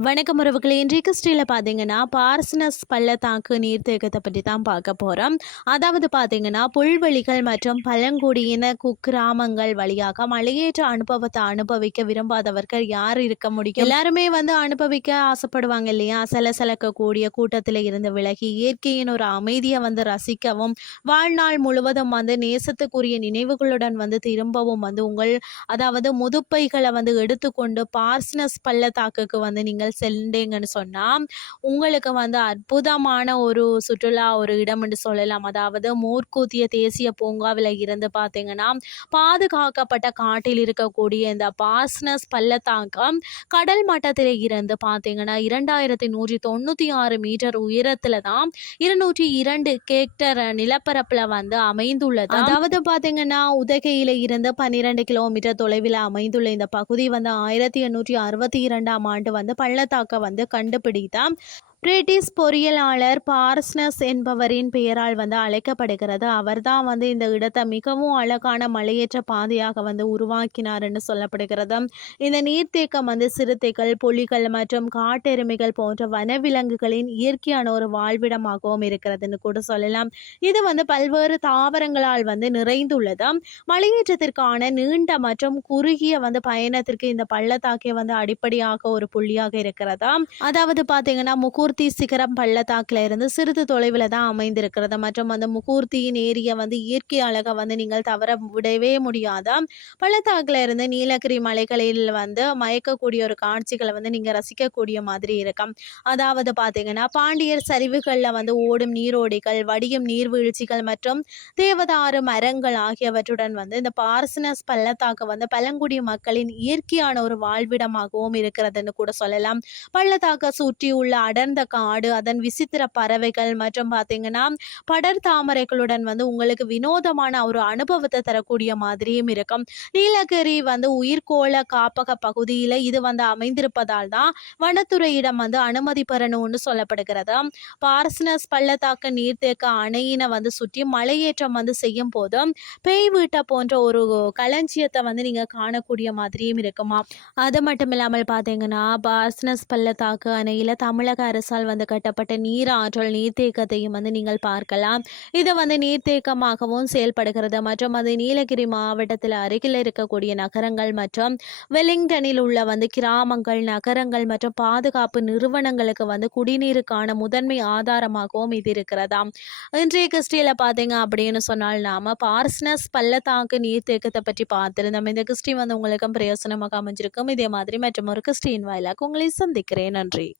வணக்கம் உறவுகளை. இன்றைக்கு கிறிஸ்டியில் பார்த்தீங்கன்னா பார்சனஸ் பள்ளத்தாக்கு நீர்த்தேக்கத்தை பற்றி தான் பார்க்க போகிறோம் அதாவது பார்த்தீங்கன்னா புல்வெளிகள் மற்றும் பழங்குடியின குக்கிராமங்கள் வழியாக மலையேற்ற அனுபவத்தை அனுபவிக்க விரும்பாதவர்கள் யார் இருக்க முடியும்? எல்லாருமே வந்து அனுபவிக்க ஆசைப்படுவாங்க இல்லையா? சலசலக்கக்கூடிய கூட்டத்தில் இருந்து விலகி இயற்கையின் ஒரு அமைதியை வந்து ரசிக்கவும் வாழ்நாள் முழுவதும் வந்து நேசத்துக்குரிய நினைவுகளுடன் வந்து திரும்பவும் வந்து உங்கள் அதாவது முதுப்பைகளை வந்து எடுத்துக்கொண்டு பார்சனஸ் பள்ளத்தாக்குக்கு வந்து நீங்கள் சென்றீங்கன்னு சொன்னால் உங்களுக்கு வந்து அற்புதமான ஒரு சுற்றுலா ஒரு இடம் என்று சொல்லலாம். அதாவது மூர்க்கூத்திய தேசிய பூங்காவில் இருந்து பார்த்தீங்கன்னா பாதுகாக்கப்பட்ட காட்டில் இருக்கக்கூடிய இந்த பாஸ்னஸ் பள்ளத்தாக்கம் கடல் மட்டத்தில் இருந்து பார்த்தீங்கன்னா இரண்டாயிரத்தி நூற்றி தொண்ணூற்றி ஆறு மீட்டர் உயரத்தில் தான் இருநூற்றி இரண்டு கேக்டர் நிலப்பரப்பில் வந்து அமைந்துள்ளது அதாவது பார்த்தீங்கன்னா உதகையில் இருந்து பன்னிரெண்டு கிலோமீட்டர் தொலைவில் அமைந்துள்ள இந்த பகுதி வந்து ஆயிரத்தி எண்ணூற்றி அறுபத்தி இரண்டாம் ஆண்டு வந்து பள்ளத்தாக்கை வந்து கண்டுபிடித்தான். பிரிட்டிஷ் பொறியியலாளர் பார்ஸ்னஸ் என்பவரின் பெயரால் வந்து அழைக்கப்படுகிறது. அவர்தான் வந்து இந்த இடத்தை மிகவும் அழகான மலையேற்ற பாதையாக வந்து உருவாக்கினார் என்று சொல்லப்படுகிறது. இந்த நீர்த்தேக்கம் வந்து சிறுத்தைகள் புலிகள் மற்றும் காட்டெருமைகள் போன்ற வனவிலங்குகளின் இயற்கையான ஒரு வாழ்விடமாகவும் இருக்கிறதுன்னு கூட சொல்லலாம். இது வந்து பல்வேறு தாவரங்களால் வந்து நிறைந்துள்ளது. மலையேற்றத்திற்கான நீண்ட மற்றும் குறுகிய வந்து பயணத்திற்கு இந்த பள்ளத்தாக்கே வந்து அடிப்படையாக ஒரு புள்ளியாக இருக்கிறதா. அதாவது பார்த்தீங்கன்னா முகூர் முகூர்த்தி சிகரம் பள்ளத்தாக்கில் இருந்து சிறிது தொலைவில் தான் அமைந்திருக்கிறது. மற்றும் அந்த முகூர்த்தியின் ஏரியை வந்து இயற்கை அழகை வந்து நீங்கள் தவற விடவே முடியாதா? பள்ளத்தாக்கில் இருந்து நீலகிரி மலைகளில் வந்து மயக்கக்கூடிய ஒரு காட்சிகளை வந்து நீங்கள் ரசிக்கக்கூடிய மாதிரி இருக்கும். அதாவது பார்த்தீங்கன்னா பாண்டியர் சரிவுகளில் வந்து ஓடும் நீரோடிகள் வடியும் நீர்வீழ்ச்சிகள் மற்றும் தேவதாறு மரங்கள் ஆகியவற்றுடன் வந்து இந்த பார்சனஸ் பள்ளத்தாக்கு வந்து பழங்குடி மக்களின் இயற்கையான ஒரு வாழ்விடமாகவும் இருக்கிறதுன்னு கூட சொல்லலாம். பள்ளத்தாக்கை சுற்றியுள்ள அடர்ந்த காடு அதன் விசித்திர பறவைகள் மற்றும் பார்த்தீங்கன்னா படர் தாமரைகளுடன் வந்து உங்களுக்கு வினோதமான ஒரு அனுபவத்தை தரக்கூடிய மாதிரியும் இருக்கும். நீலகிரி வந்து உயிர்கோள காப்பக பகுதியில் இது வந்து அமைந்திருப்பதால் தான் வனத்துறையிடம் வந்து அனுமதி பெறணும்னு சொல்லப்படுகிறது. பார்சனஸ் பள்ளத்தாக்கு நீர்த்தேக்க அணையினை வந்து சுற்றி மலையேற்றம் வந்து செய்யும் போது பேய் வீட்டை போன்ற ஒரு களஞ்சியத்தை வந்து நீங்கள் காணக்கூடிய மாதிரியும் இருக்குமா? அது மட்டும் இல்லாமல் பார்த்தீங்கன்னா பார்சனஸ் பள்ளத்தாக்கு அணையில் தமிழக அரசு அரசால் வந்து கட்டப்பட்ட நீர் ஆற்றல் நீர்த்தேக்கத்தையும் வந்து நீங்கள் பார்க்கலாம். இது வந்து நீர்த்தேக்கமாகவும் செயல்படுகிறது. மற்றும் அது நீலகிரி மாவட்டத்தில் அருகில் இருக்கக்கூடிய நகரங்கள் மற்றும் வெலிங்டனில் உள்ள வந்து கிராமங்கள் நகரங்கள் மற்றும் பாதுகாப்பு நிறுவனங்களுக்கு வந்து குடிநீருக்கான முதன்மை ஆதாரமாகவும் இது இருக்கிறதாம். இன்றைய கிறிஸ்டியில் பார்த்தீங்க அப்படின்னு சொன்னால் நாம பார்ஸ்னஸ் பள்ளத்தாக்கு நீர்த்தேக்கத்தை பற்றி பார்த்துருந்தோம். இந்த கிறிஸ்டி வந்து உங்களுக்கும் பிரயோசனமாக அமைஞ்சிருக்கும். இதே மாதிரி மற்றும் ஒரு கிறிஸ்டின் வாயிலாக உங்களை சந்திக்கிறேன். நன்றி.